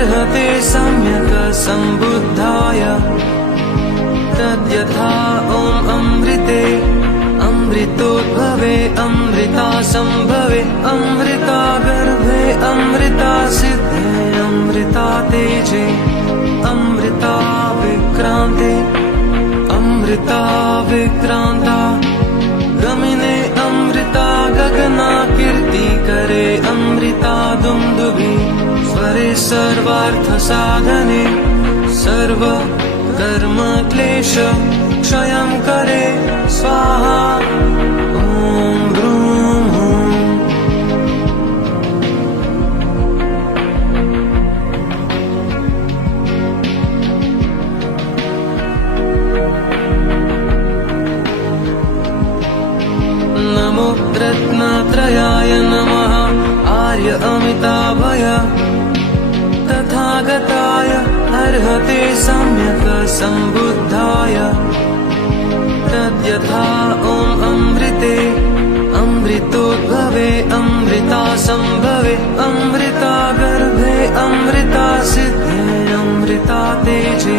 अर्हते सम्यक् सम्बुद्धाय तद्यथा ॐ अमृते अमृतोद्भवे अमृता संभवे अमृता गर्भे अमृता सिद्धे अमृता तेजे अमृता विक्रांते अमृता विक्रांता गमिने अमृता गगना कीर्ति करे अमृता दुंदुभि स्वरे सर्वार्थ साधने सर्व कर्म क्लेश क्षयं करे स्वाहा ॐ ब्रूं हूं। नमो रत्नात्रयाय नमः आर्य अमिताभय तथागताय अर्हते सम्यक् सम्बुद्धाय तद्यथा ॐ अमृते अमृतोद्भवे अमृता संभवे अमृता गर्भे अमृता सिद्धे अमृता तेजे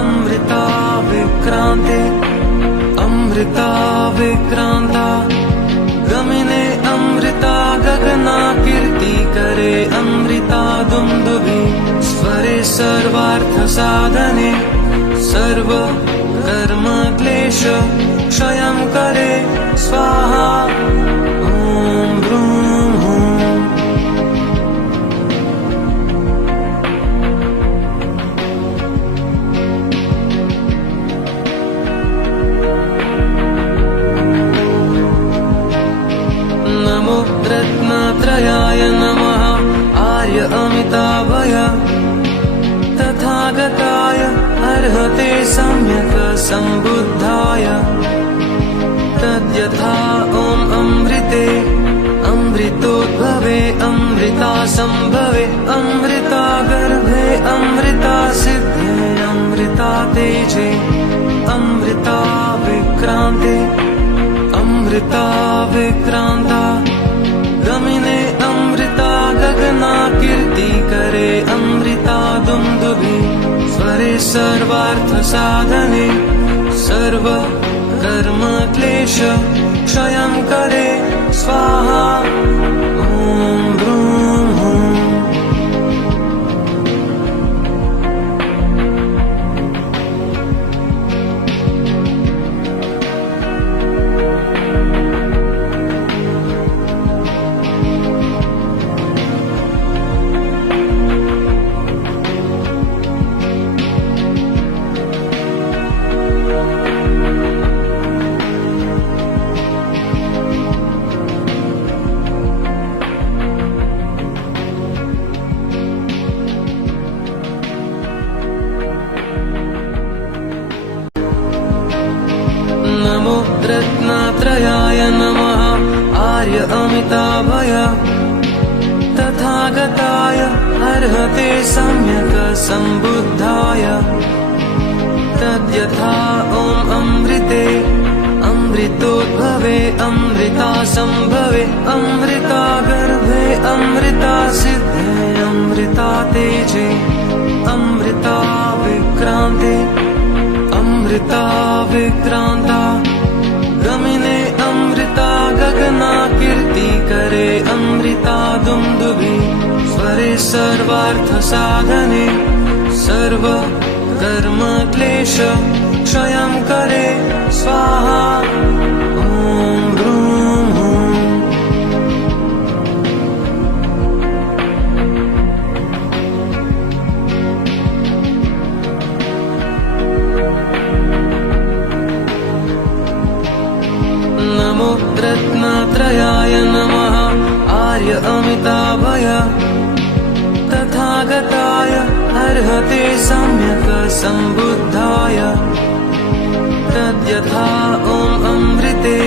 अमृता विक्रांते अमृता विक्रांता गमिने अमृता गगना कीर्ति करे अमृता दुंदुभि स्वरे सर्वार्थ साधने सर्व कर्म क्लेश क्षयं करे स्वाहा ॐ ब्रूं हूं। नमो रत्नात्रयाय नमः आर्य अमिताभय तथागताय अर्हते सम्यक् सम्बुद्धाय तद्यथा ॐ अमृते अमृतोद्भवे अमृता संभवे अमृता गर्भे अमृता सिद्धे अमृता तेजे अमृता विक्रांते अमृता विक्रांता गमिने अमृता गगना कीर्ति करे अमृता दुंदुभि स्वरे सर्वार्थ साधने सर्व कर्म क्लेश क्षयं करे स्वाहा ॐ ब्रूं हूं। नमो रत्नात्रयाय नमः आर्य अमिताभय तथागताय अर्हते सम्यक् सम्बुद्धाय तद्यथा ॐ अमृते अमृतोद्भवे अमृता संभवे अमृता गर्भे अमृता सिद्धे अमृता तेजे अमृता विक्रांते अमृता विक्रांता गमिने अमृता गगना कीर्ति करे अमृता दुंदुभि स्वरे सर्वार्थ साधने सर्व कर्म क्लेश क्षयं करे स्वाहा ॐ ब्रूं हूं। नमो रत्नात्रयाय नमः आर्य अमिताभय तथागताय अर्हते सम्यक् सम्बुद्धाय तद्यथा ॐ अमृते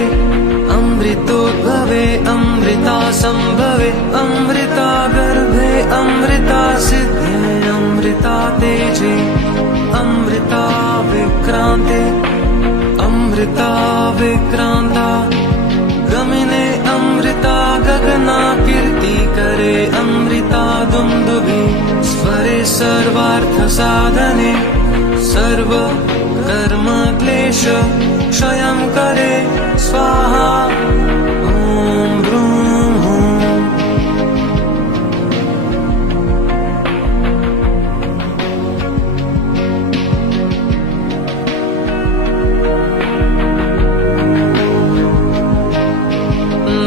अमृतोद्भवे अमृता संभवे अमृता गर्भे अमृता सिद्धे अमृता तेजे अमृता विक्रांते अमृता विक्रांता गमिने अमृता गगना कीर्ति करे अमृता दुंदुभि स्वरे सर्वार्थसाधने सर्व कर्म क्लेश क्षयं करे स्वाहा ॐ ब्रूं हूं।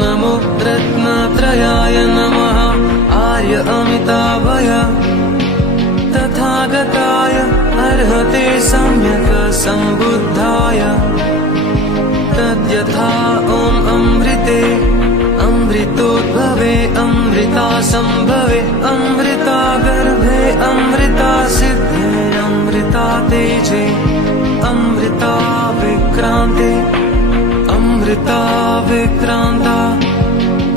नमो रत्नत्रयाय नमः आर्य अमिताभय तथागताय अर्हते सम्यक् सम्बुद्धाय तद्यथा ॐ अमृते अमृतोद्भवे अमृतासंभवे अमृतागर्भे अमृतासिद्धे अमृता तेजे अमृता विक्रान्ते अमृता विक्रान्ता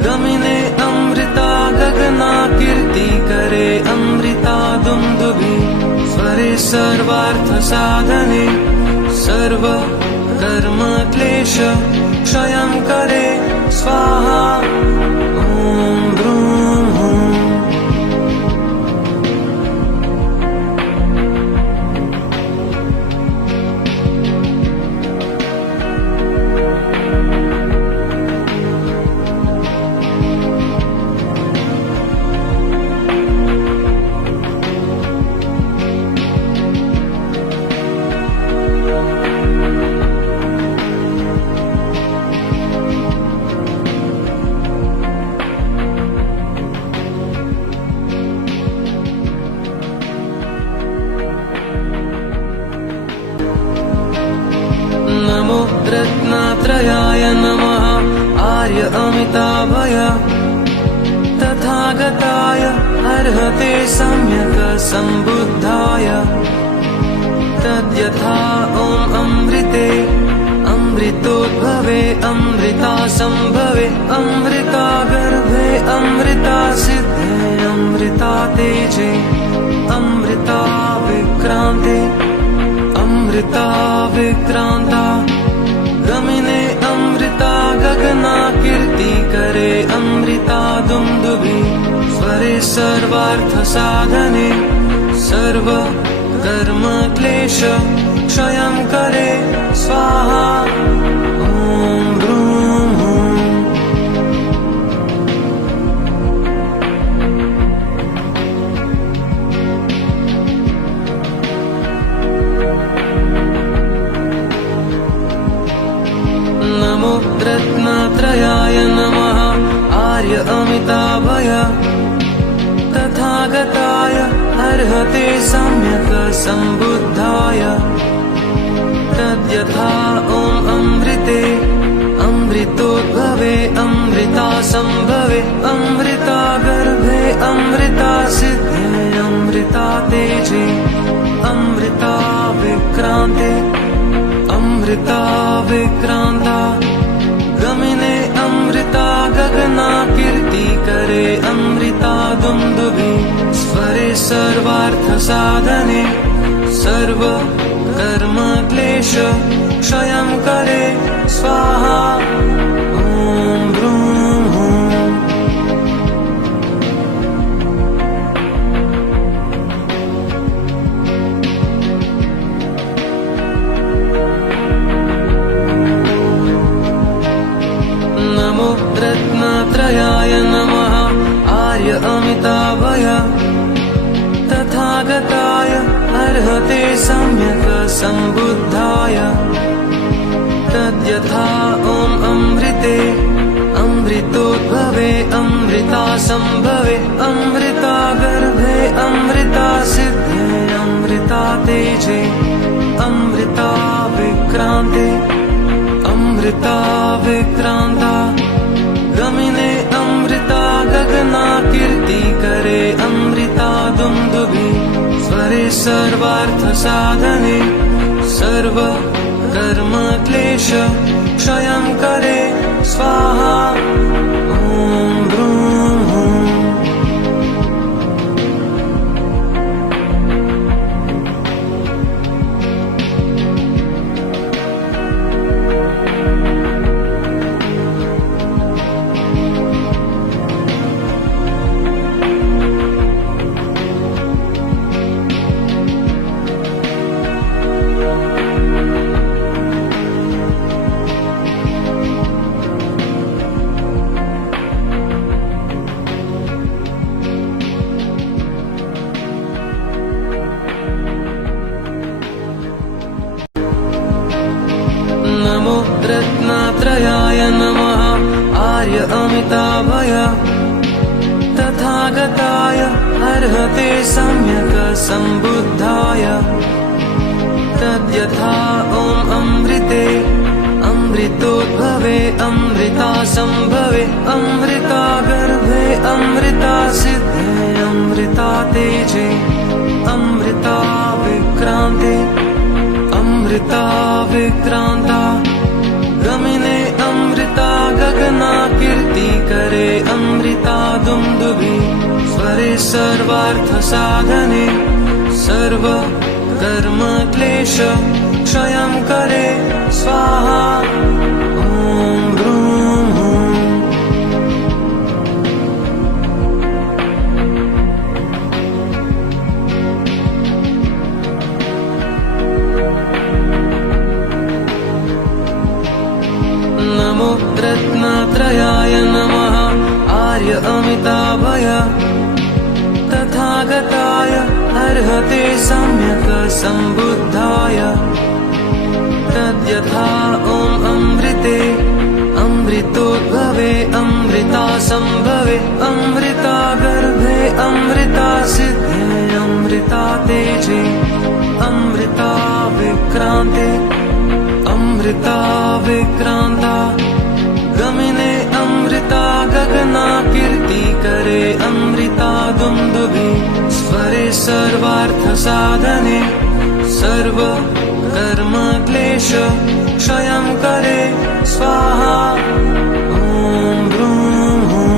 गमिने अमृता गगना कीर्तिकरे अमृता दुन्दुभि स्वरे सर्वार्थसाधने सर्व कर्म क्लेश क्षयं करे स्वाहा ॐ ब्रूं हूं। नमो रत्नत्रयाय नमः आर्य अमिताभय तथागताय अर्हते सम्यक् सम्बुद्धाय तद्यथा ॐ अमृते अमृतोद्भवे अमृतासंभवे अमृतागर्भे अमृतासिद्धे अमृता तेजे अमृता विक्रान्ते अमृता विक्रान्ता गमिने अमृता गगना कीर्तिकरे अमृता दुन्दुभि स्वरे सर्वार्थसाधने सर्व कर्म क्लेश क्षयं करे स्वाहा ॐ ब्रूं हूं। नमो रत्नत्रयाय नमः आर्य अमिताभय तथागताय अर्हते सम्यक् सम्बुद्धाय तद्यथा ॐ अमृते अमृतोद्भवे अमृतासंभवे अमृतागर्भे अमृतासिद्धे अमृता तेजे अमृता विक्रान्ते अमृता विक्रान्ता गमिने अमृता गगना कीर्तिकरे अमृता दुन्दुभि स्वरे सर्वार्थसाधने सर्व कर्म क्लेश क्षयं करे स्वाहा ॐ ब्रूं हूं। नमो रत्नत्रयाय नमः आर्य अमिताभय तथागताय अर्हते सम्यक् सम्बुद्धाय तद्यथा ॐ अमृते अमृतोद्भवे अमृतासंभवे अमृतागर्भे अमृतासिद्धे अमृता तेजे अमृता विक्रान्ते अमृता विक्रान्ता गमिने अमृता गगना कीर्तिकरे अमृता दुन्दुभि स्वरे सर्वार्थसाधने सर्व कर्म क्लेश क्षयं करे स्वाहा ॐ ब्रूं हूं। अमिताभय तथागताय अर्हते सम्यक् सम्बुद्धाय तद्यथा ॐ अमृते अमृतोद्भवे अमृता संभवे अमृता गर्भे अमृता सिद्धे अमृता तेजे अमृता विक्रांते अमृता विक्रांता गमिने अमृता गगना कीर्ति करे अमृता दुंदुभि स्वरे सर्वार्थ साधने सर्व कर्म क्लेश क्षयं करे स्वाहा ॐ ब्रूं हूं। नमो रत्नत्रयाय नमः आर्य अमिताभय तथागताय अर्हते सम्यक् सम्बुद्धाय तद्यथा ॐ अमृते अमृतोद्भवे अमृता संभवे अमृता गर्भे अमृता सिद्धे अमृता तेजे अमृता विक्रांते अमृता विक्रांता गमिने अमृता गगना कीर्ति करे अमृता दुंदुभि स्वरे सर्वार्थ साधने सर्व कर्म क्लेश क्षयं करे स्वाहा ॐ ब्रूं हूं।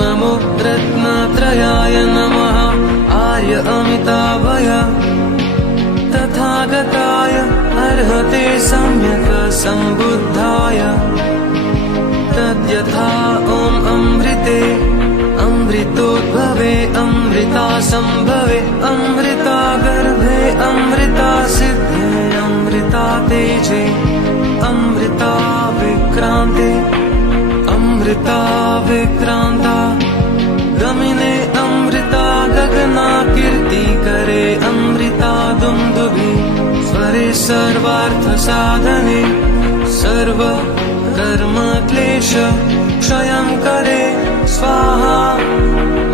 नमो रत्नत्रयाय नमः आर्य अमिताभय तथागताय अर्हते सम्यक् सम्बुद्धाय तद्यथा ॐ अमृते अमृतोद्भवे अमृता संभवे अमृता गर्भे अमृता सिद्धे अमृता तेजे अमृता विक्रांते अमृता विक्रांता गमिने अमृता गगना कीर्ति करे अमृता दुंदुभि स्वरे सर्वार्थ साधने सर्व कर्म क्लेश क्षयं करे स्वाहा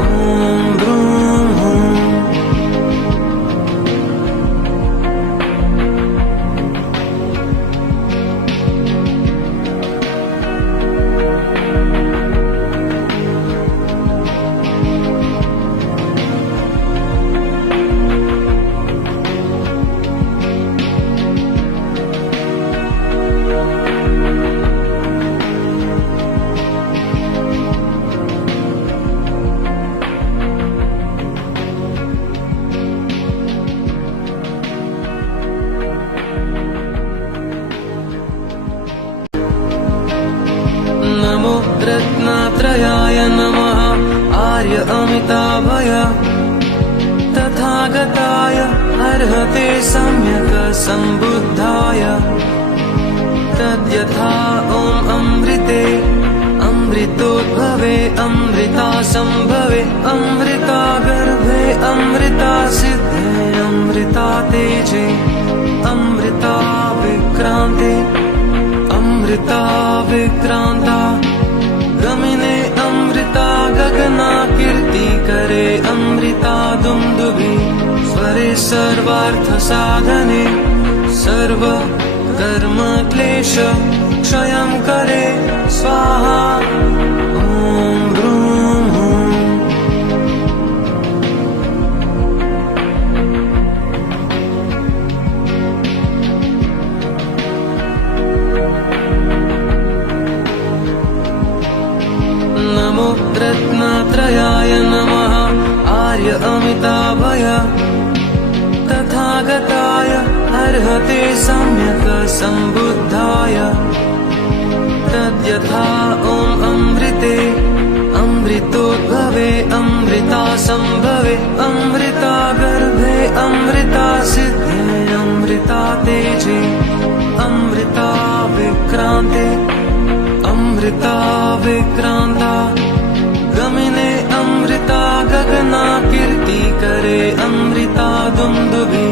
ॐ ब्रूं हूं। रत्नत्रयाय नमः आर्य अमिताभय तथागताय अर्हते सम्यक् सम्बुद्धाय तद्यथा ॐ अमृते अमृतोद्भवे अमृता संभवे अमृता गर्भे अमृता सिद्धे अमृता तेजे अमृता विक्रांते अमृता विक्रांता गमिने अमृता गगना कीर्ति करे अमृता दुंदुभि स्वरे सर्वार्थ साधने सर्व कर्म क्लेश क्षयं करे स्वाहा ॐ ब्रूं हूं। नमो रत्नत्रयाय नमः आर्य अमिताभय तथागताय अर्हते सम्यक् सम्बुद्धाय तद्यथा ॐ अमृते अमृतोद्भवे अमृता संभवे अमृता गर्भे अमृता सिद्धे अमृता तेजे अमृता विक्रांते अमृता विक्रांता गमिने अमृता गगना कीर्ति करे अमृता दुंदुभि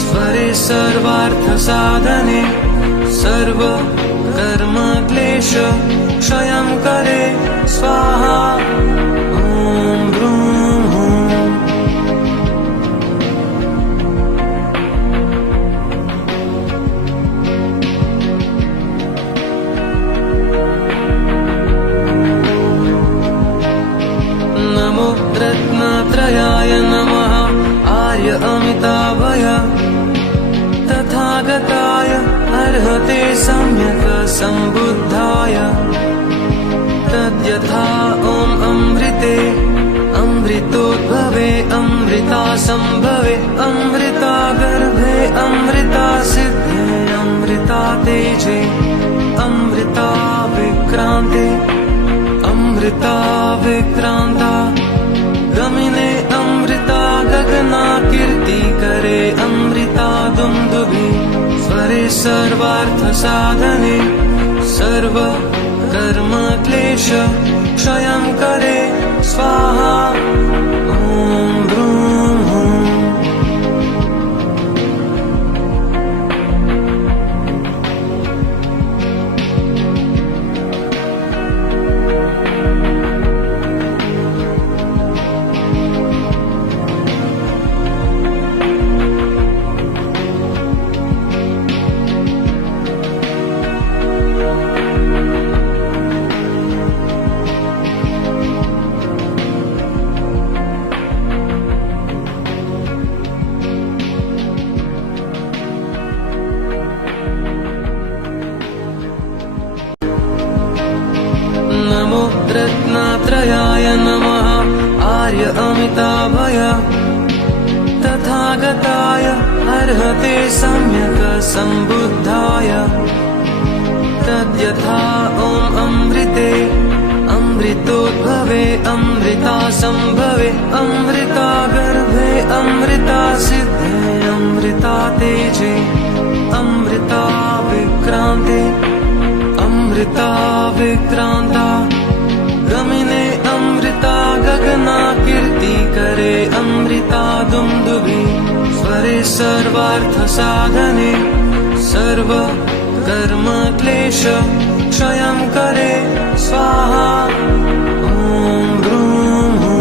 स्वरे सर्वार्थ साधने सर्व कर्म क्लेश क्षयं करे स्वाहा ॐ ब्रूं हूं। नमो रत्नत्रयाय नमः आर्य अमिताभय तथागताय अर्हते सम्यक् सम्बुद्धाय तद्यथा ॐ अमृते अमृतोद्भवे अमृता संभवे अमृता गर्भे अमृता सिद्धे अमृता तेजे अमृता विक्रान्ते अमृता विक्रान्ता गमिने अमृता गगना कीर्ति करे अमृता दुंदुभि स्वरे सर्वार्थ साधने सर्व कर्म क्लेश क्षयं करे स्वाहा ॐ ब्रूं हूं। नमो रत्नत्रयाय नमः आर्य अमिताभय तथागताय अर्हते सम्यक् सम्बुद्धाय तद्यथा ॐ अमृते अमृतोद्भवे अमृता संभवे अमृता गर्भे अमृता सिद्धे अमृता तेजे अमृता विक्रान्ते अमृता विक्रान्ता गमिने अमृता गगना कीर्ति करे अमृता दुंदुभि स्वरे सर्वार्थ साधने सर्व कर्म क्लेश क्षयं करे स्वाहा ॐ ब्रूं हूं।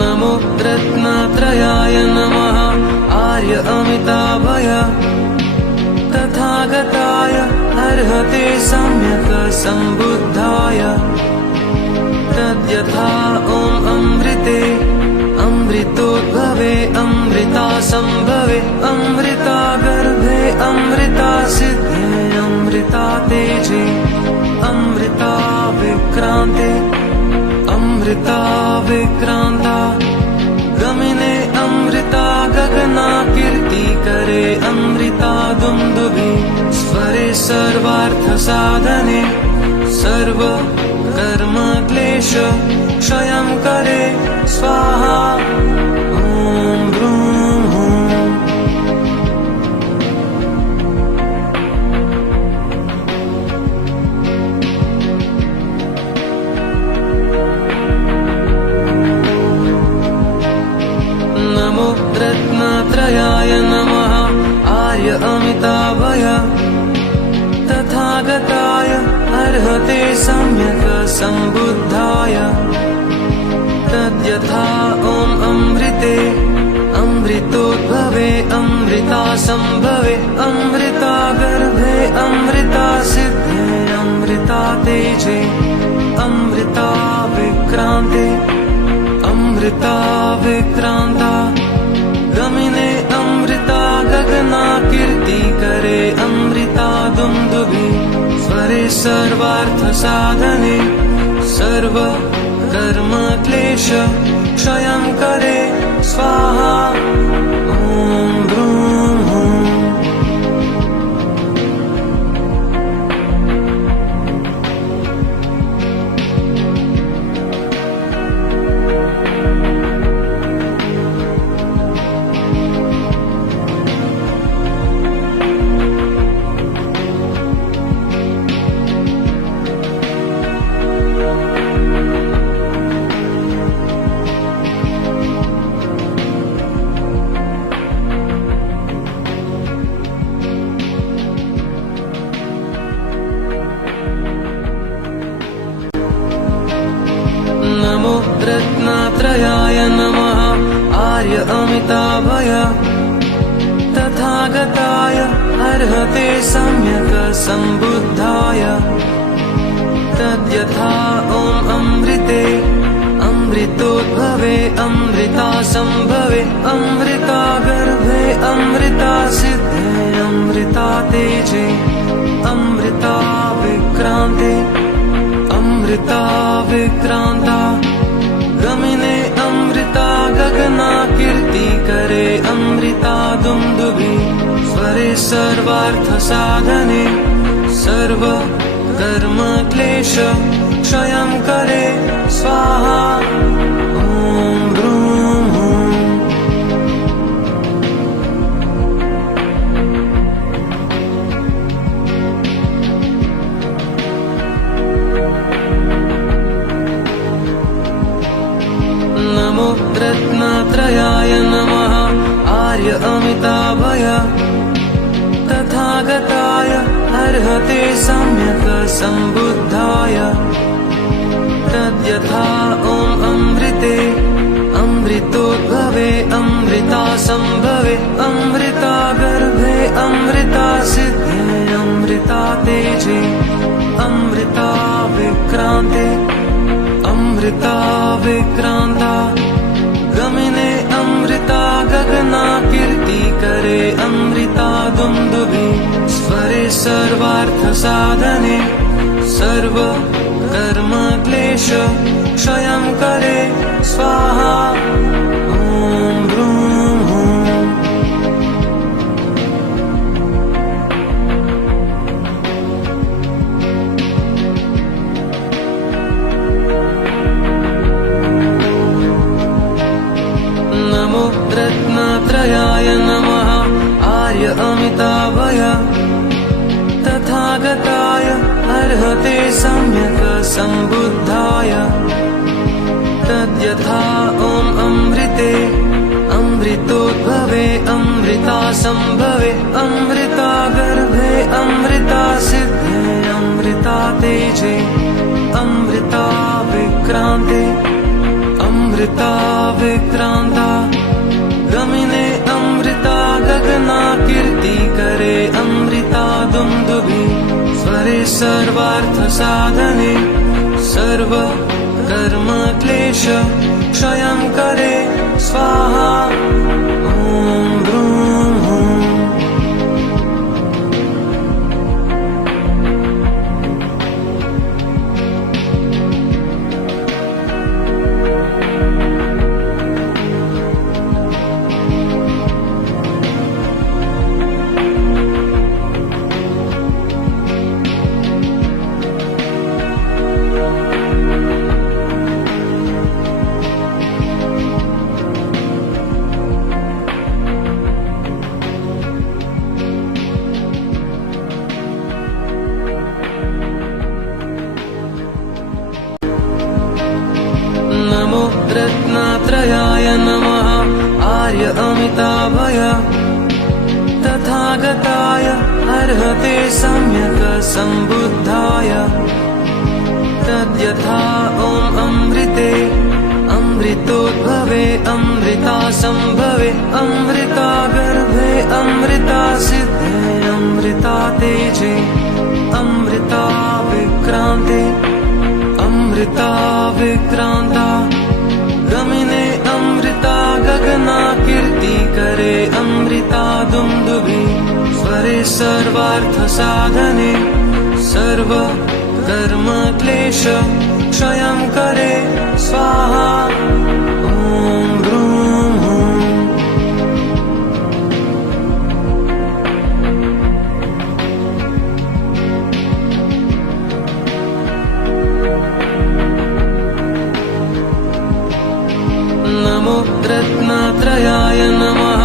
नमो रत्नत्रयाय नमः आर्य अमिताभय तथागताय अर्हते सम्यक् सम्बुद्धाय तद्यथा ॐ अमृते अमृतोद्भवे अमृता संभवे अमृता गर्भे अमृता सिद्धे अमृता तेजे अमृता विक्रान्ते अमृता विक्रान्ता गमिने अमृता गगना कीर्ति करे अमृता दुंदुभि स्वरे सर्वार्थ साधने सर्व कर्म क्लेश क्षयं करे स्वाहा ॐ ब्रूं हूं। नमो रत्नत्रयाय नमः आर्य अमिताभय तथागताय अर्हते सम्यक् सम्बुद्धाय तद्यथा ॐ अमृते अमृतोद्भवे अमृता संभवे अमृता गर्भे अमृता सिद्धे अमृता तेजे अमृता विक्रान्ते अमृता विक्रान्ता गमिने अमृता गगना कीर्ति करे अमृता दुंदुभि स्वरे सर्वार्थ साधने सर्व कर्म क्लेश क्षयं करे स्वाहा ॐ ब्रूं हूं। रत्नात्रयाय नमः आर्य अमिताभय तथागताय अर्हते सम्यक् सम्बुद्धाय तद्यथा ॐ अमृते अमृतोद्भवे अमृतासंभवे अमृतागर्भे अमृतासिद्धे अमृतातेजे अमृताविक्रान्ते अमृताविक्रान्ता गमिने अमृता गगना कीर्तिकरे अमृता दुन्दुभि स्वरे सर्वार्थसाधने सर्व कर्म क्लेश क्षयं करे स्वाहा ॐ ब्रूं हूं नमो रत्नात्रयाय नमः आर्य अमिताभय तथागताय अर्हते सम्यक् सम्बुद्धाय तद्यथा ॐ अमृते अमृतोद्भवे अमृतासंभवे अमृतागर्भे अमृतासिद्धे अमृतातेजे अमृताविक्रान्ते अमृताविक्रान्ता गमिने अमृता गगना कीर्तिकरे अमृता दुन्दुभि स्वरे सर्वार्थसाधने सर्व कर्म क्लेश क्षयं करे स्वाहा ॐ ब्रूं हूं नमो रत्नात्रयाय नमः आर्य अमिताभय तथागताय अर्हते सम्यक् सम्बुद्धाय तद्यथा ॐ अमृते अमृतोद्भवे अमृतासंभवे अमृतागर्भे अमृतासिद्धे अमृतातेजे अमृताविक्रान्ते अमृताविक्रान्ता गमिने अमृता गगना कीर्तिकरे अमृता दुन्दुभि स्वरे सर्वार्थसाधने सर्व कर्म क्लेश क्षयं करे स्वाहा ॐ ब्रूं हूं नमो रत्नात्रयाय नमः आर्य अमिताभय तथागताय अर्हते सम्यक् सम्बुद्धाय तद्यथा ॐ अमृते अमृतोद्भवे अमृतासंभवे अमृतागर्भे अमृतासिद्धे अमृतातेजे अमृताविक्रान्ते अमृताविक्रान्ता गमिने अमृता गगना कीर्तिकरे अमृता दुन्दुभि स्वरे सर्वार्थसाधने सर्व कर्म क्लेश क्षयं करे स्वाहा ॐ ब्रूं हूं नमो रत्नात्रयाय नमः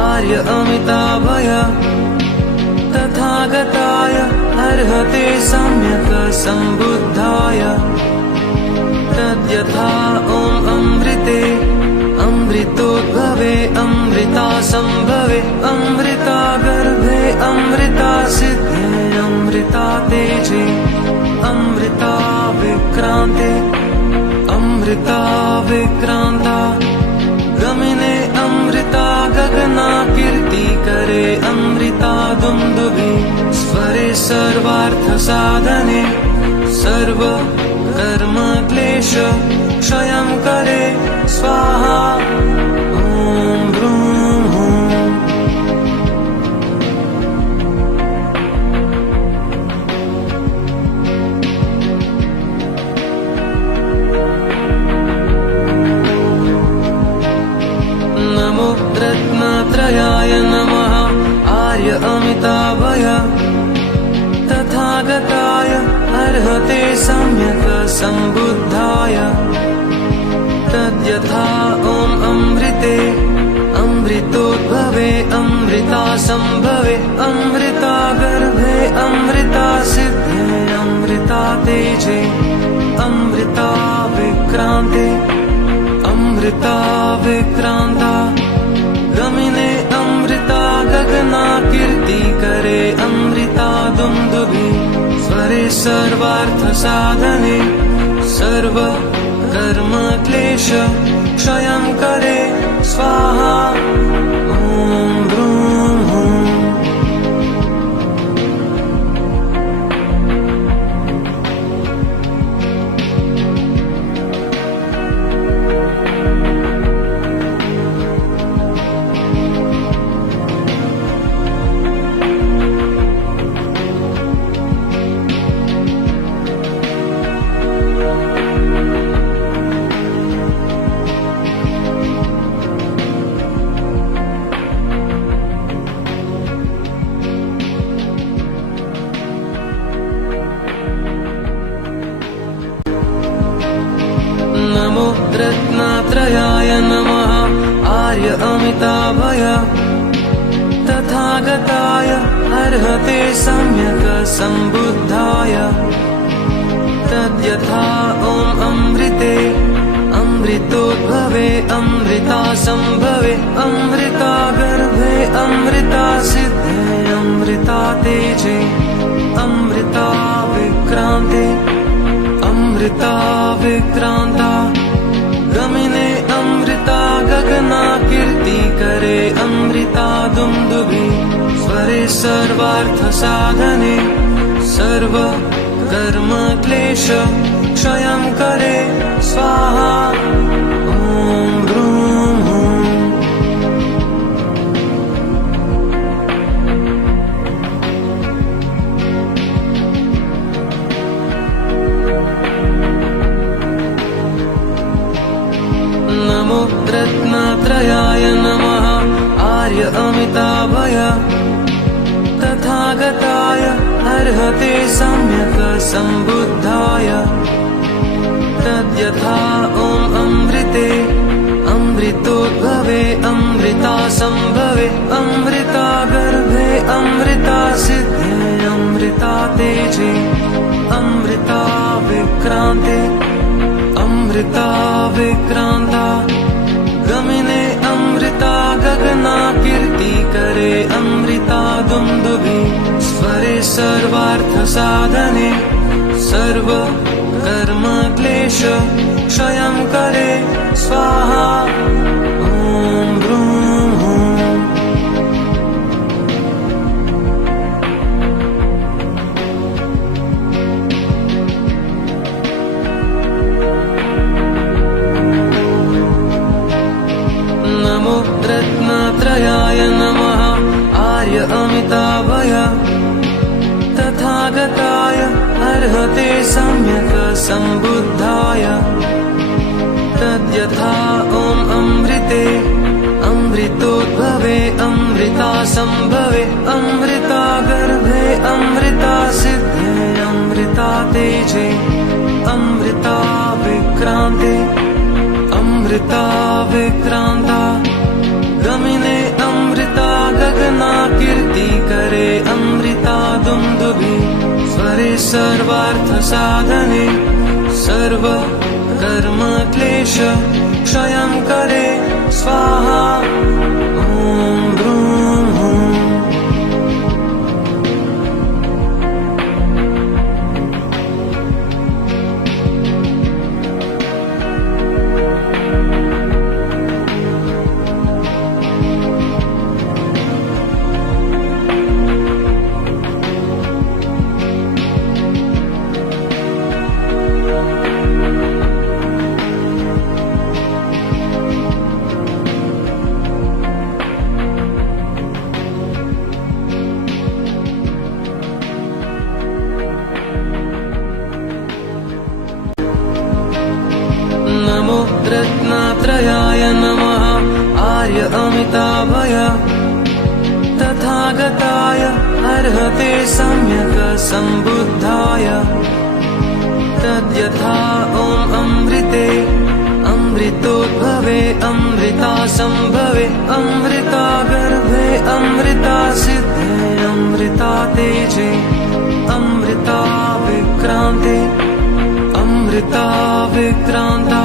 आर्य अमिताभय तथागताय अर्हते सम्यक् सम्बुद्धाय तद्यथा ॐ अमृते अमृतोद्भवे अमृतासंभवे अमृतागर्भे अमृतासिद्धे अमृतातेजे अमृताविक्रान्ते अमृता विक्रांता गमिने अमृता गगना कीर्ति करे अमृता दुंदुभि स्वरे सर्वार्थ साधने सर्व कर्म क्लेश क्षयं करे स्वाहा ओम ब्रूं हूं। नमो रत्नत्रयाय नमः आर्य अमिताभय तथागताय अर्हते सम्यक् सम्बुद्धाय तद्यथा ॐ अमृते अमृतोद्भवे अमृता संभवे अमृता गर्भे अमृता सिद्धे अमृता तेजे अमृता विक्रांते अमृता विक्रांता गमिने अमृता गगना कीर्ति करे अमृता दुंदुभि स्वरे सर्वार्थ साधने सर्व कर्म क्लेश क्षयं करे स्वाहा ओम ब्रूं हूं। नमो रत्नत्रयाय नमः आर्य अमिताभय तथागताय अर्हते सम्यक् सम्बुद्धाय तद्यथा ॐ अमृते अमृतोद्भवे अमृता संभवे अमृता गर्भे अमृता सिद्धे अमृता तेजे अमृता विक्रांते अमृता विक्रांता गमिने अमृता गगना कीर्ति करे अमृता दुंदुभि स्वरे सर्वार्थ साधने सर्व कर्म क्लेश क्षयं करे स्वाहा ओम ब्रूं हूं। नमो रत्नत्रयाय नमः आर्य अमिताभय तथागताय अर्हते सम्यक् सम्बुद्धाय तद्यथा ॐ अमृते अमृतोद्भवे अमृता संभवे अमृता गर्भे अमृता सिद्धे अमृता तेजे अमृता विक्रांते अमृता विक्रांता गमिने अमृता गगना कीर्ति करे अमृता दुंदुभि स्वरे सर्वार्थ साधने सर्व कर्म क्लेश क्षयं करे स्वाहा ओम ब्रूं हूं। नमो रत्नत्रयाय नमः आर्य अमिताभय तथागताय अर्हते सम्यक् सम्बुद्धाय तद्यथा ॐ अमृते अमृतोद्भवे अमृता संभवे अमृता गर्भे अमृता सिद्धे अमृता तेजे अमृता विक्रांते अमृता विक्रांता गमिने अमृता गगना कीर्ति करे अमृता दुंदुभि स्वरे सर्वार्थ साधने सर्व कर्म क्लेश क्षयं करे स्वाहा ओम ब्रूं हूं। रत्नात्रयाय नमः आर्य अमिताभय तथागताय अर्हते सम्यक् सम्बुद्धाय तद्यथा ॐ अमृते अमृतोद्भवे अमृतासंभवे अमृतागर्भे अमृतासिद्धे अमृतातेजे अमृता विक्रान्ते अमृता विक्रान्ता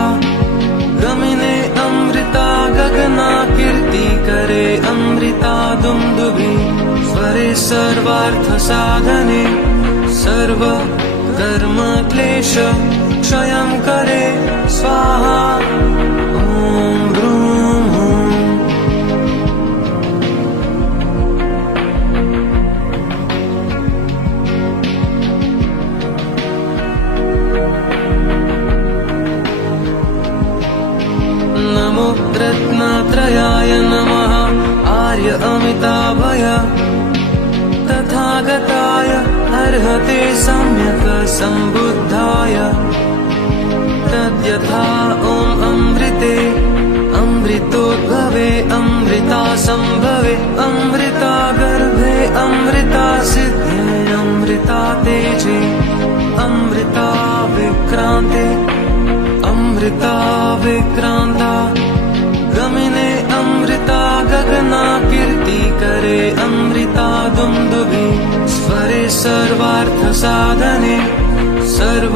गमिने अमृता गगना कीर्तिकरे अमृता दुन्दुभि स्वरे सर्वार्थसाधने सर्व कर्म क्लेश क्षयं करे स्वाहा ॐ ब्रूं हूं। नमो रत्नात्रयाय नमः आर्य अमिताभय तथागताय अर्हते सम्यक् सम्बुद्धाय तद्यथा ॐ अमृते अमृतोद्भवे अमृतासंभवे अमृतागर्भे अमृतासिद्धे अमृतातेजे अमृता विक्रान्ते अमृता विक्रान्ता गमिने अमृता गगना कीर्तिकरे अमृता दुन्दुभि स्वरे सर्वार्थसाधने सर्व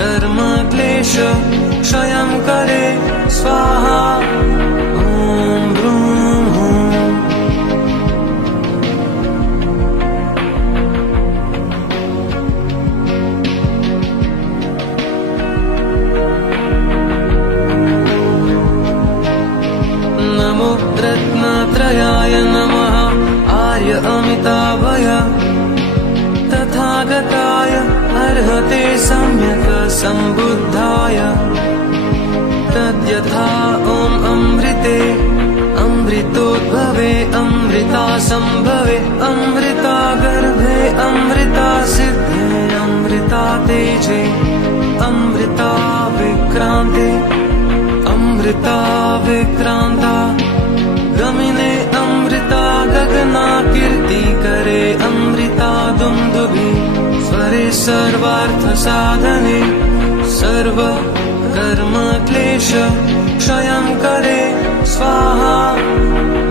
कर्म क्लेश क्षयं करे स्वाहा ॐ ब्रूं हूं। नमो रत्नात्रयाय नमः आर्य अमिताभय तथागताय अर्हते सम्यक् सम्बुद्धाय तद्यथा ॐ अमृते अमृतोद्भवे अमृतासंभवे अमृतागर्भे अमृतासिद्धे अमृतातेजे अमृता विक्रान्ते अमृता विक्रान्ता गमिने अमृता गगना कीर्तिकरे अमृता दुन्दुभि स्वरे सर्वार्थसाधने सर्व कर्म क्लेश क्षयं करे स्वाहा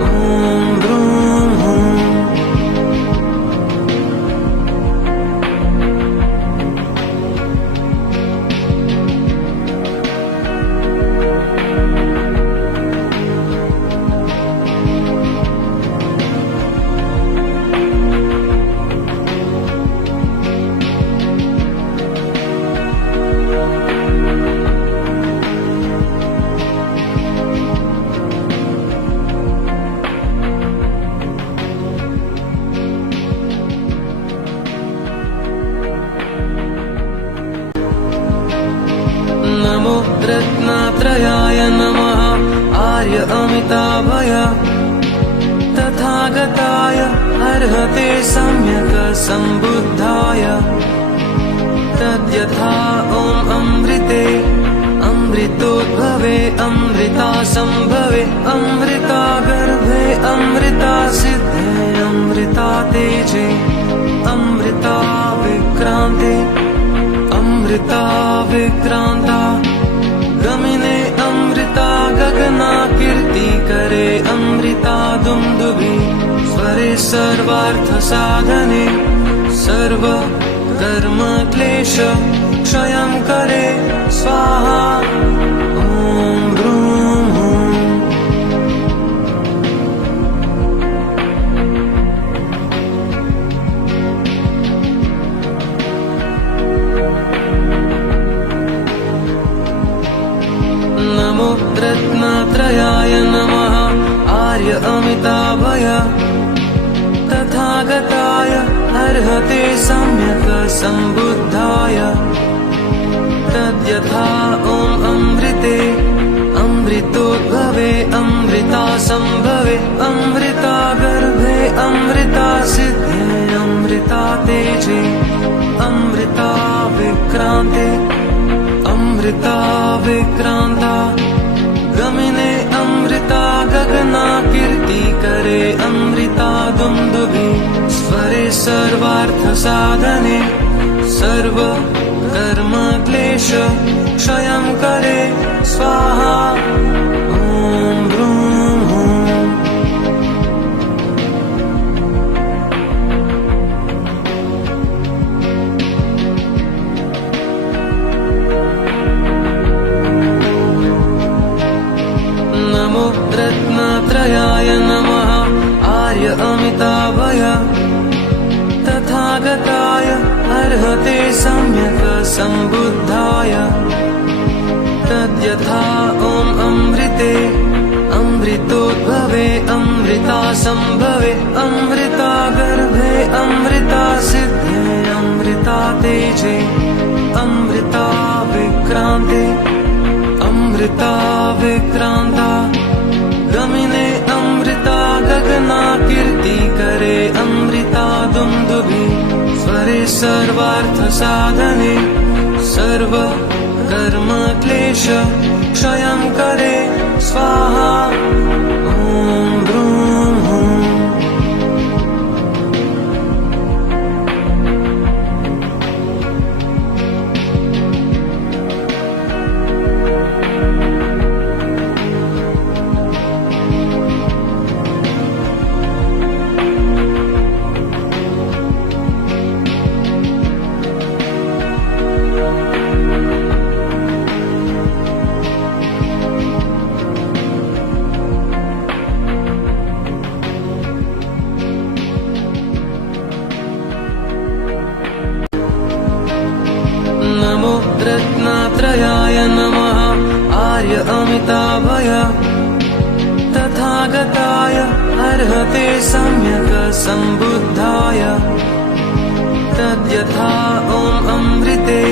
ॐ ब्रूं हूं। नमो रत्नात्रयाय नमः आर्य अमिताभय तथागताय अर्हते सम्यक् सम्बुद्धाय तद्यथा ॐ अमृते अमृतोद्भवे अमृतासंभवे अमृतागर्भे अमृतासिद्धे अमृतातेजे अमृता विक्रान्ते अमृता विक्रान्ता गमिने अमृता गगना कीर्तिकरे अमृता दुन्दुभि स्वरे सर्वार्थसाधने सर्व कर्म क्लेश क्षयं करे स्वाहा ॐ ब्रूं हूं। नमो रत्नात्रयाय नमः आर्य अमिताभय तथागताय अर्हते सम्यक् सम्बुद्धाय तद्यथा ॐ अमृते अमृतोद्भवे अमृतासंभवे अमृतागर्भे अमृतासिद्धे अमृतातेजे अमृता विक्रान्ते अमृता विक्रान्ता गमिने अमृता गगना कीर्ति करे अमृता दुंदुभि स्वरे सर्वार्थ साधने सर्व कर्म क्लेश क्षयं करे स्वाहा ॐ ब्रूं हूं। नमो रत्नत्रयाय नमः आर्य अमिताभय तथागताय अर्हते सम्यक् सम्बुद्धाय तद्यथा ॐ अमृते अमृतोद्भवे अमृता संभवे अमृता गर्भे अमृता सिद्धे अमृता तेजे अमृता विक्रान्ते अमृता विक्रान्ता गमिने अमृता गगना कीर्ति करे अमृता दुंदुभि स्वरे सर्वार्थ साधने सर्व कर्म क्लेश क्षयं करे स्वाहा ॐ ब्रूं हूं। नमो रत्नत्रयाय नमः आर्य अमिताभय तथागताय अर्हते सम्यक् सम्बुद्धाय तद्यथा ॐ अमृते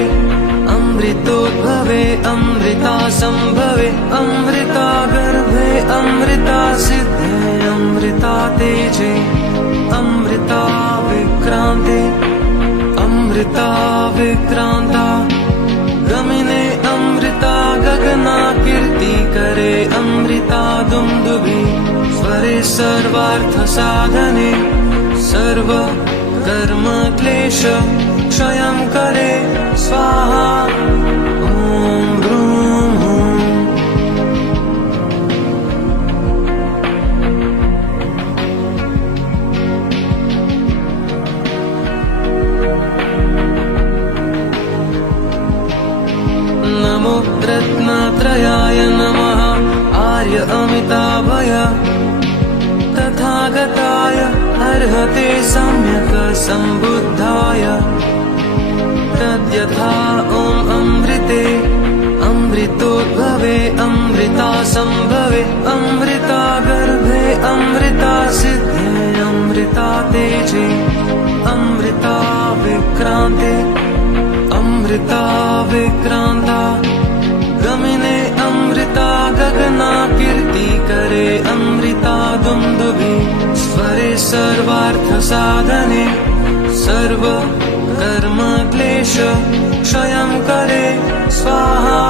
अमृतोद्भवे अमृता संभवे अमृता गर्भे अमृता सिद्धे अमृता तेजे अमृता विक्रान्ते अमृता विक्रान्ता गमिने अमृता गगना कीर्ति करे अमृता दुंदुभि स्वरे सर्वार्थ साधने सर्व कर्म क्लेश क्षयं करे स्वाहा ॐ ब्रूं हूं। नमो रत्नत्रयाय नमः आर्य अमिताभय तथागताय अर्हते सम्यक् सम्बुद्धाय तद्यथा ॐ अमृते अमृतोद्भवे अमृता संभवे अमृता गर्भे अमृता सिद्धे अमृता तेजे अमृता विक्रान्ते अमृता विक्रान्ता गमिने अमृता गगना कीर्ति करे अमृता दुंदुभि स्वरे सर्वार्थ साधने सर्व कर्म क्लेश क्षयं करे स्वाहा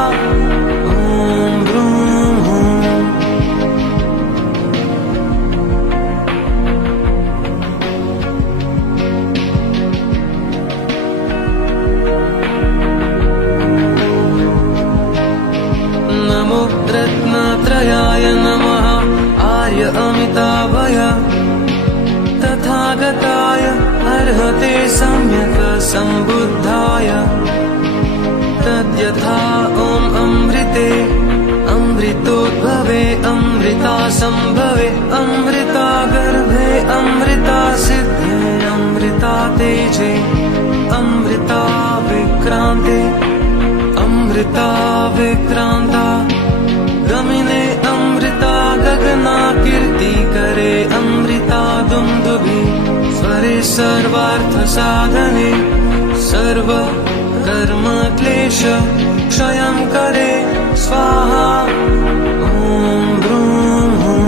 ॐ ब्रूं हूं। नमो रत्नत्रयाय नमः आर्य अमिताभय तथागताय अर्हते सम्यक् सम्बुद्धाय तद्यथा ॐ अमृते अमृतोद्भवे अमृता संभवे अमृता गर्भे अमृता सिद्धे अमृता तेजे अमृता विक्रान्ते अमृता विक्रान्ता गमिने अमृता गगना कीर्ति करे अमृता दुंदुभि स्वरे सर्वार्थ साधने सर्व कर्म क्लेश क्षयं करे स्वाहा ॐ ब्रूं हूं।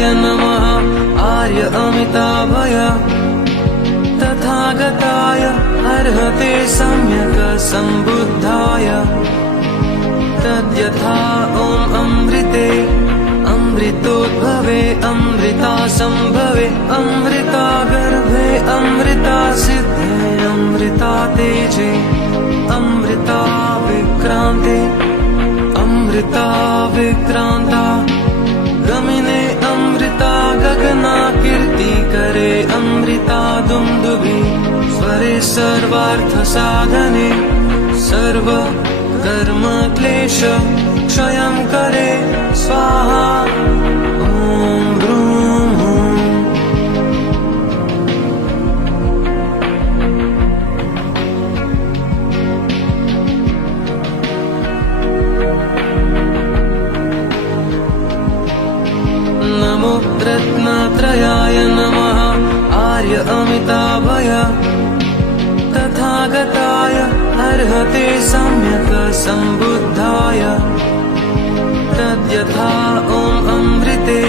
तथागताय नमः आर्य अमिताभय तथागताय अर्हते सम्यक् सम्बुद्धाय तद्यथा ॐ अमृते अमृतोद्भवे अमृता संभवे अमृता गर्भे अमृता सिद्धे अमृता तेजे अमृता विक्रान्ते अमृता विक्रान्ता गमिने अमृता गगना कीर्ति करे अमृता दुंदुभि स्वरे सर्वार्थ साधने सर्व कर्म क्लेश क्षयं करे स्वाहा ॐ ब्रूं हूं। नमो रत्नत्रयाय नमः आर्य अमिताभय तथागताय अर्हते सम्यक् सम्बुद्धाय तद्यथा ॐ अमृते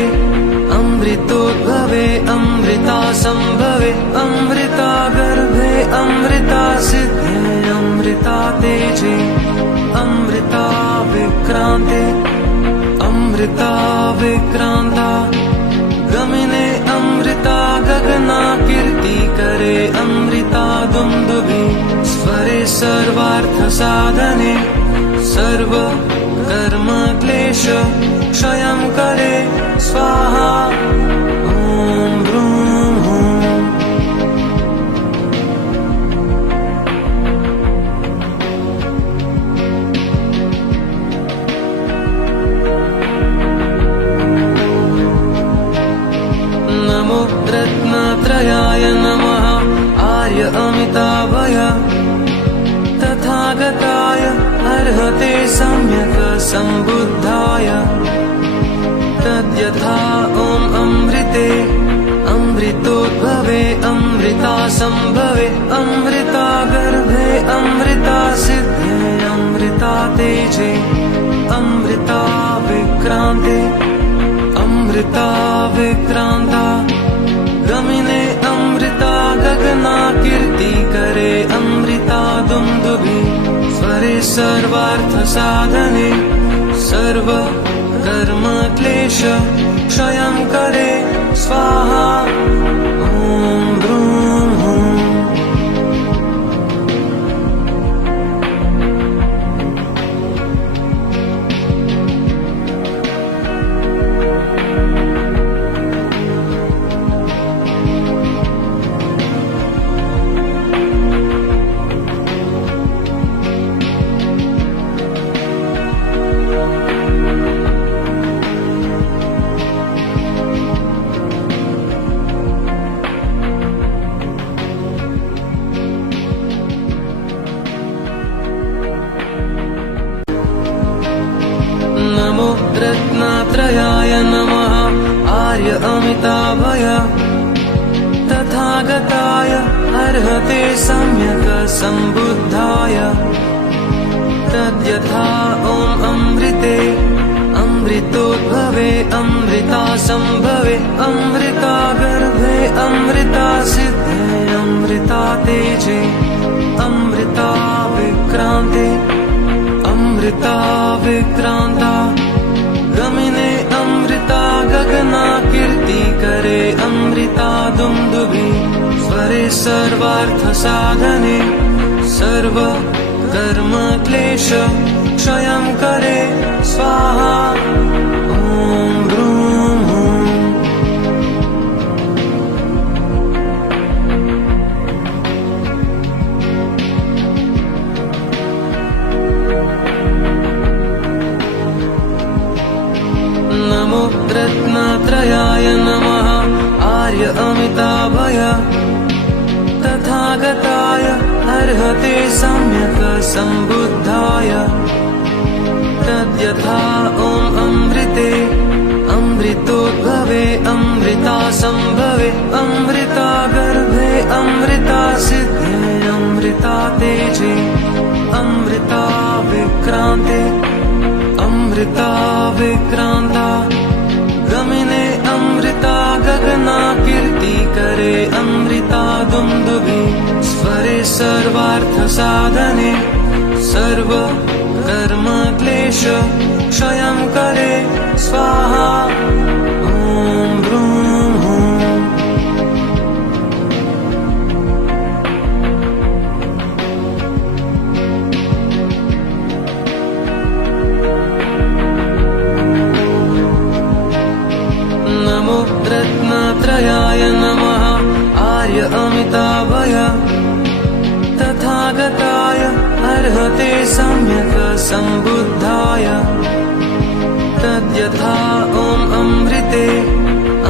अमृतोद्भवे अमृता संभवे अमृता गर्भे अमृता सिद्धे अमृता तेजे अमृता विक्रान्ते अमृता विक्रान्ता गमिने अमृता गगना कीर्ति करे अमृता दुंदुभि स्वरे सर्वार्थ साधने सर्व कर्म क्लेश क्षयं करे स्वाहा ॐ ब्रूं हूं। नमो रत्नत्रयाय नमः आर्य अमिताभय तथागताय अर्हते सम्यक् सम्बुद्धाय तद्यथा ॐ अमृते अमृतोद्भवे अमृता संभवे अमृता गर्भे अमृता सिद्धे अमृता तेजे अमृता विक्रान्ते अमृता विक्रान्ता गमिने अमृता गगना कीर्ति करे अमृता दुंदुभि स्वरे सर्वार्थ साधने सर्व कर्म क्लेश क्षयं करे स्वाहा ॐ ब्रूं हूं। नमो रत्नत्रयाय नमः आर्य अमिताभय तथागताय अर्हते सम्यक् सम्बुद्धाय तद्यथा ॐ अमृते अमृतोद्भवे अमृता संभवे अमृता गर्भे अमृता सिद्धे अमृता तेजे अमृता विक्रान्ते अमृता विक्रान्ता गमिने अमृता गगना कीर्ति करे अमृता दुंदुभि स्वरे सर्वार्थ साधने सर्व कर्म क्लेश क्षयं करे स्वाहा ॐ ब्रूं हूं। नमो रत्नत्रयाय नमः आर्य अमिताभय तथागताय अर्हते सम्यक् सम्बुद्धाय तद्यथा ॐ अमृते अमृतोद्भवे अमृता संभवे अमृता गर्भे अमृता सिद्धे अमृता तेजे अमृता विक्रान्ते अमृता विक्रान्ता गमिने अमृता सर्वार्थ साधने सर्व कर्म क्लेश क्षयं करे स्वाहा ॐ ब्रूं हूं। नमो रत्नत्रयाय नमः आर्य अमिताभय तथागताय अर्हते सम्यक् सम्बुद्धाय तद्यथा ॐ अमृते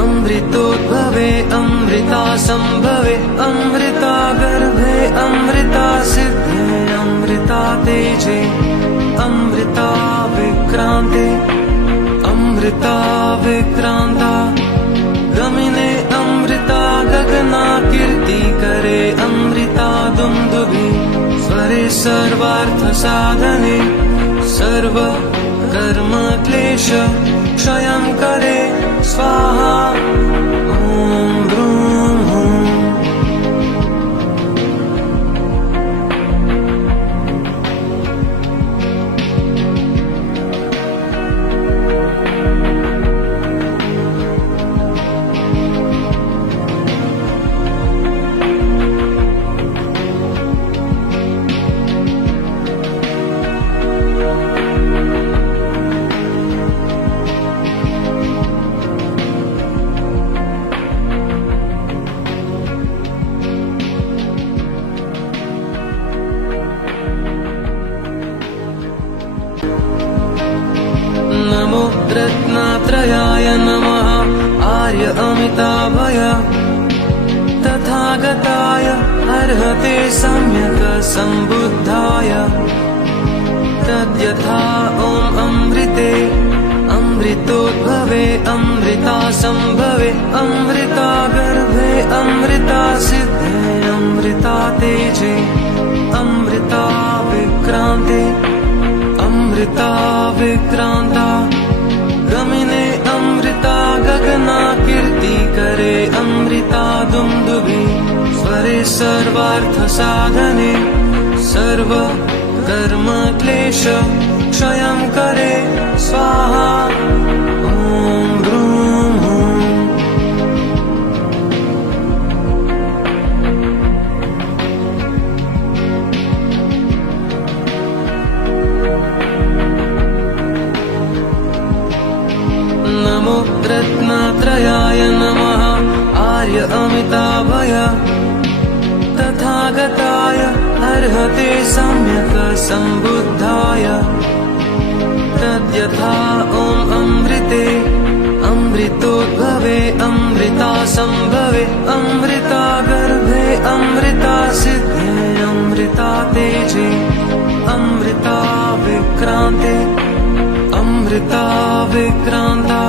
अमृतोद्भवे अमृता संभवे अमृता गर्भे अमृता सिद्धे अमृता तेजे अमृता विक्रान्ते अमृता विक्रान्ता गमिने अमृता गगना कीर्ति करे अमृता दुन्दुभि स्वरे सर्वार्थ साधने सर्व कर्म क्लेश क्षयं करे स्वाहा ॐ ब्रूं हूं। नमो रत्नत्रयाय नमः आर्य अमिताभय तथागताय अर्हते सम्यक् सम्बुद्धाय तद्यथा ॐ अमृते अमृतोद्भवे अमृता संभवे अमृता गर्भे अमृता सिद्धे अमृता तेजे अमृता विक्रान्ते अमृता विक्रान्ता गमिने अमृता गगना कीर्ति करे अमृता दुन्दुभि स्वरे सर्वार्थ साधने सर्व कर्म क्लेश क्षयं करे स्वाहा ॐ ब्रूं हूं। नमो रत्नत्रयाय नमः आर्य अमिताभय तथागताय अर्हते सम्यक् सम्बुद्धाय तद्यथा ॐ अमृते अमृतोद्भवे अमृता संभवे अमृता गर्भे अमृता सिद्धे अमृता तेजे अमृता विक्रान्ते अमृता विक्रान्ता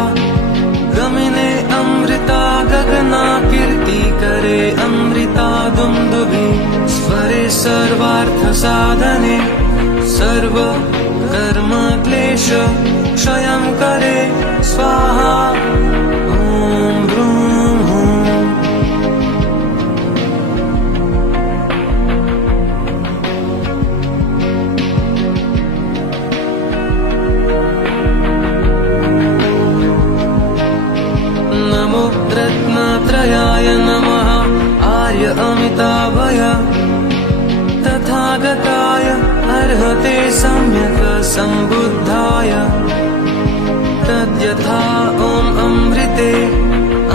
गमिने अमृता गगना कीर्ति करे अमृता दुन्दुभि स्वरे सर्वार्थ साधने सर्व कर्म क्लेश क्षयं करे स्वाहा ॐ ब्रूं हूं। नमो रत्नत्रयाय नमः आर्य अमिताभय तथागताय अर्हते सम्यक् सम्बुद्धाय तद्यथा ॐ अमृते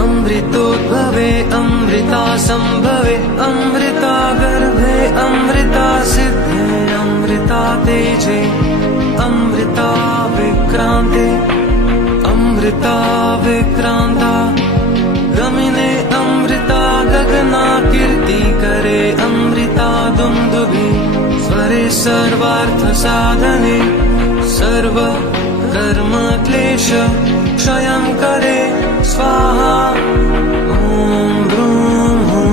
अमृतोद्भवे अमृता संभवे अमृता गर्भे अमृता सिद्धे अमृता तेजे अमृता विक्रान्ते अमृता विक्रान्ता गमिने अमृता गगना कीर्ति करे अमृता दुन्दुभि स्वरे सर्वार्थ साधने सर्व कर्म क्लेश क्षयं करे स्वाहा ॐ ब्रूं हूं।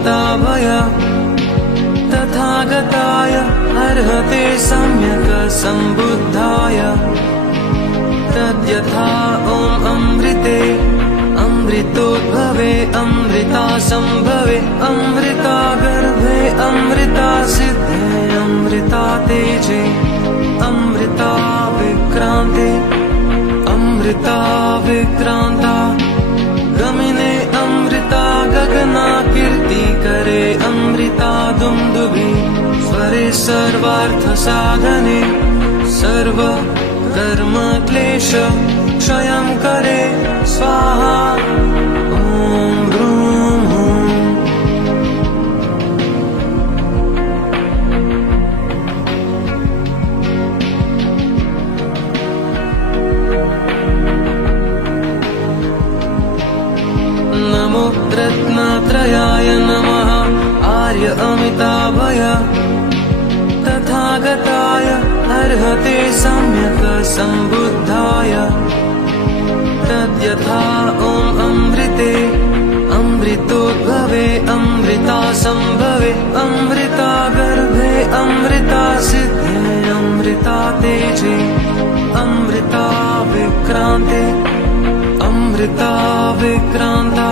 अमिताभय तथागताय अर्हते सम्यक् सम्बुद्धाय तद्यथा ॐ अमृते अमृतोद्भवे अमृतासंभवे अमृतागर्भे अमृतासिद्धे अमृतातेजे अमृता विक्रान्ते अमृता विक्रान्ता गमिने अमृता गगना कीर्तिकरे अमृता दुन्दुभि स्वरे सर्वार्थसाधने सर्व कर्म क्लेश क्षयं करे स्वाहा ॐ ब्रूं हूं। नमो रत्नत्रयाय नमः आर्य अमिताभय तथागताय अर्हते सम्यक् सम्बुद्धाय तद्यथा ॐ अमृते अमृतोद्भवे अमृतासंभवे अमृतागर्भे अमृतासिद्धे अमृतातेजे अमृता विक्रान्ते अमृता विक्रान्ता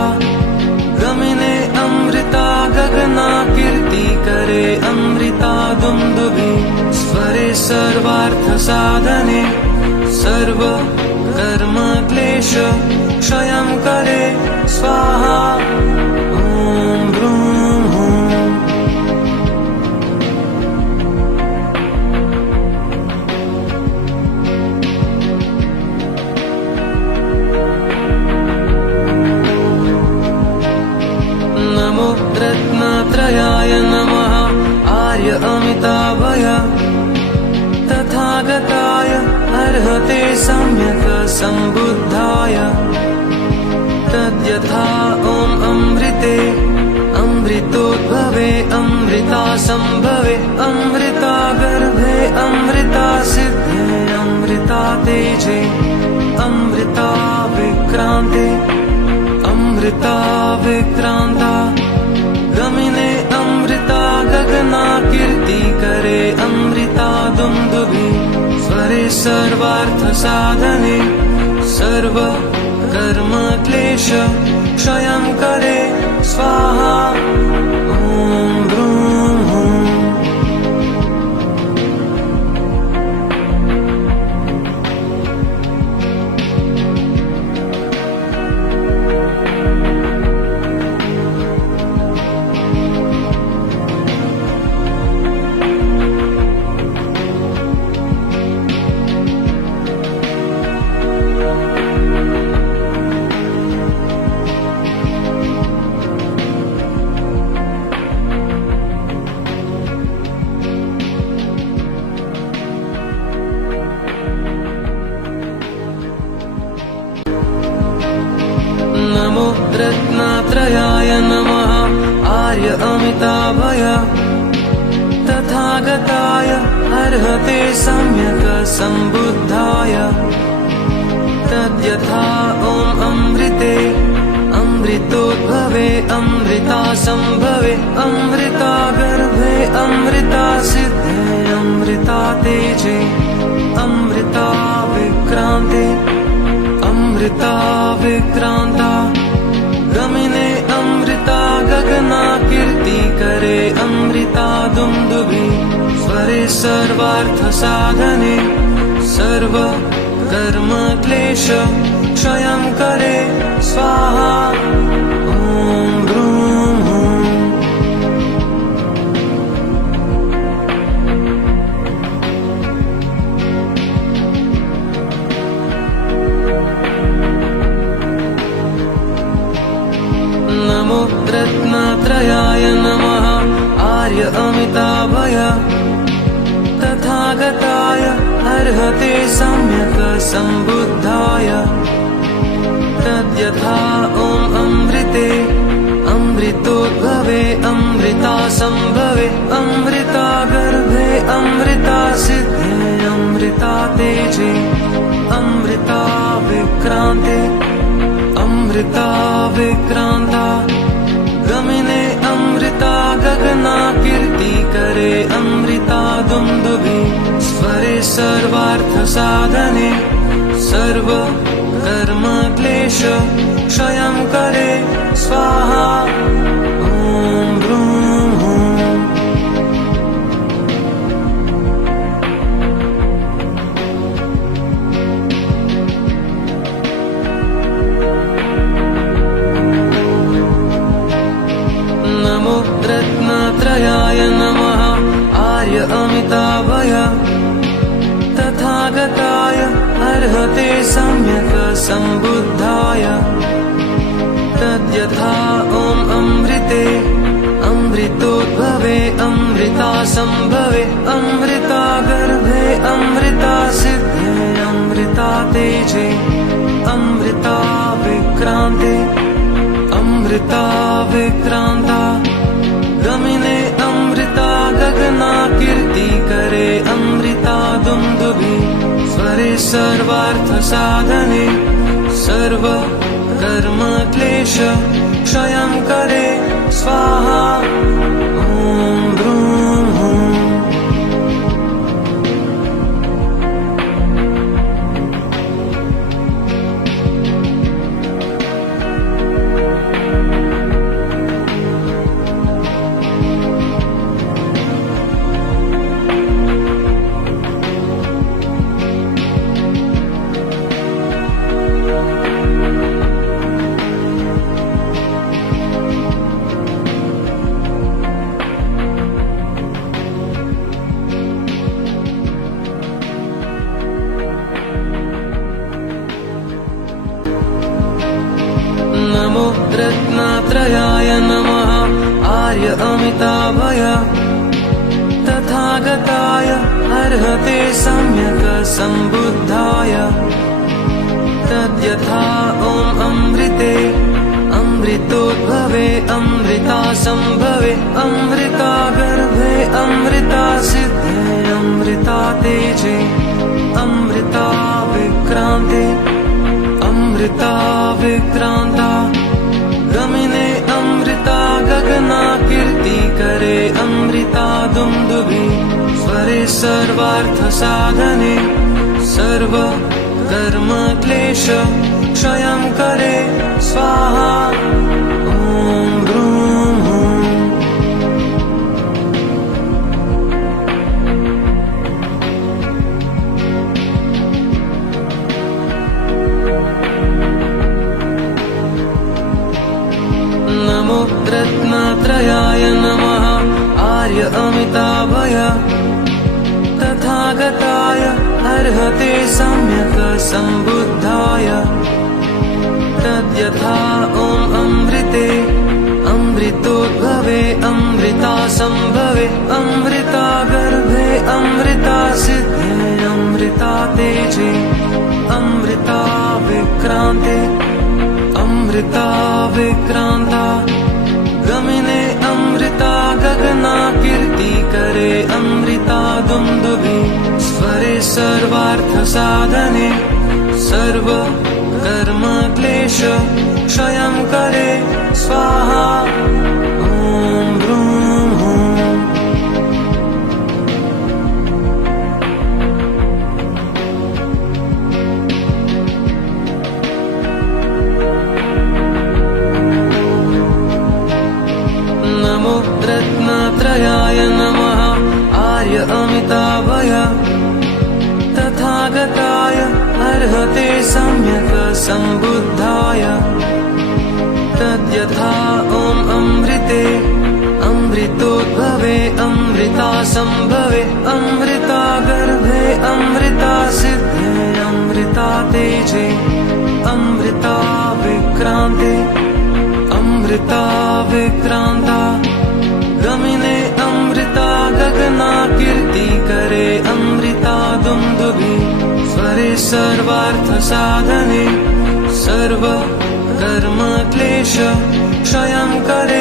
गमिने अमृता गगना कीर्तिकरे अमृता दुन्दुभि स्वरे सर्वार्थसाधने सर्व कर्म क्लेश क्षयं करे स्वाहा ॐ ब्रूं हूं। नमो रत्नत्रयाय नमः आर्य अमिताभय तथागताय अर्हते सम्यक् सम्बुद्धाय तद्यथा ॐ अमृते अमृतोद्भवे अमृतासंभवे अमृतागर्भे अमृतासिद्धे अमृतातेजे अमृता विक्रान्ते अमृता विक्रान्ता गमिने अमृता गगना कीर्तिकरे अमृता दुन्दुभि स्वरे सर्वार्थसाधने सर्व कर्म क्लेश क्षयं करे स्वाहा ॐ ब्रूं हूं। नमो रत्नत्रयाय नमः आर्य अमिताभय तथागताय अर्हते सम्यक् सम्बुद्धाय तद्यथा ॐ अमृते अमृतोद्भवे अमृतासंभवे अमृतागर्भे अमृतासिद्धे अमृतातेजे अमृता विक्रान्ते अमृता विक्रान्ता गमिने अमृता गगना कीर्तिकरे अमृता दुन्दुभि स्वरे सर्वार्थसाधने सर्व कर्म क्लेश क्षयं करे स्वाहा ॐ ब्रूं हूं। नमो रत्नत्रयाय नमः आर्य अमिताभय तथागताय अर्हते सम्यक् सम्बुद्धाय तद्यथा ॐ अमृते अमृतोद्भवे अमृतासंभवे अमृतागर्भे अमृतासिद्धे अमृतातेजे अमृता विक्रान्ते अमृता विक्रान्ता गमिने अमृता भवे अमृता दुन्दुभि स्वरे सर्वार्थ साधने सर्व कर्म क्लेश क्षयं करे स्वाहा ॐ ह्रूं हुं। नमो रत्नत्रयाय नमः आर्य अमिताभय तथागताय अर्हते सम्यक् सम्बुद्धाय तद्यथा ॐ अमृते अमृतोद्भवे अमृता सम्भवे अमृता गर्भे अमृता सिद्धे अमृता तेजे अमृता विक्रान्ते अमृता विक्रान्ता गमिने अमृता गगना कीर्ति करे अमृता दुन्दुभि स्वरे सर्वार्थ साधने सर्व कर्म क्लेश क्षयं करे स्वाहा ॐ ह्रूं हुं। नमो रत्नत्रयाय नमः आर्य अमिताभय तथागताय अर्हते सम्यक् सम्बुद्धाय तद्यथा ॐ अमृते अमृतोद्भवे अमृता सम्भवे अमृता गर्भे अमृता सिद्धे अमृता तेजे अमृता विक्रान्ते अमृता विक्रान्ता गमिने अमृता गगना कीर्ति करे अमृता दुन्दुभि स्वरे सर्वार्थ साधने सर्व कर्म क्लेश क्षयं करे स्वाहा ॐ ह्रूं हुं। नमो रत्नत्रयाय नमः आर्य अमिताभय तथागताय अर्हते सम्यक् सम्बुद्धाय तद्यथा ॐ अमृते अमृतोद्भवे अमृता सम्भवे अमृता गर्भे अमृता सिद्धे अमृता तेजे अमृता विक्रान्ते अमृता विक्रान्ता गमिने अमृता गगना कीर्ति करे अमृता दुन्दुभि स्वरे सर्वार्थ साधने सर्व कर्म क्लेश क्षयं करे स्वाहा ॐ ह्रूं हुं। नमो रत्नत्रयाय नमः आर्य अमिताभय तथागताय अर्हते सम्यक् सम्बुद्धाय तद्यथा ॐ अमृते अमृतोद्भवे अमृता सम्भवे अमृता गर्भे अमृता सिद्धे अमृता तेजे अमृता विक्रान्ते अमृता विक्रान्ता गमिने अमृता गगना कीर्ति करे अमृता दुन्दुभि स्वरे सर्वार्थ साधने सर्व कर्म क्लेश क्षयं करे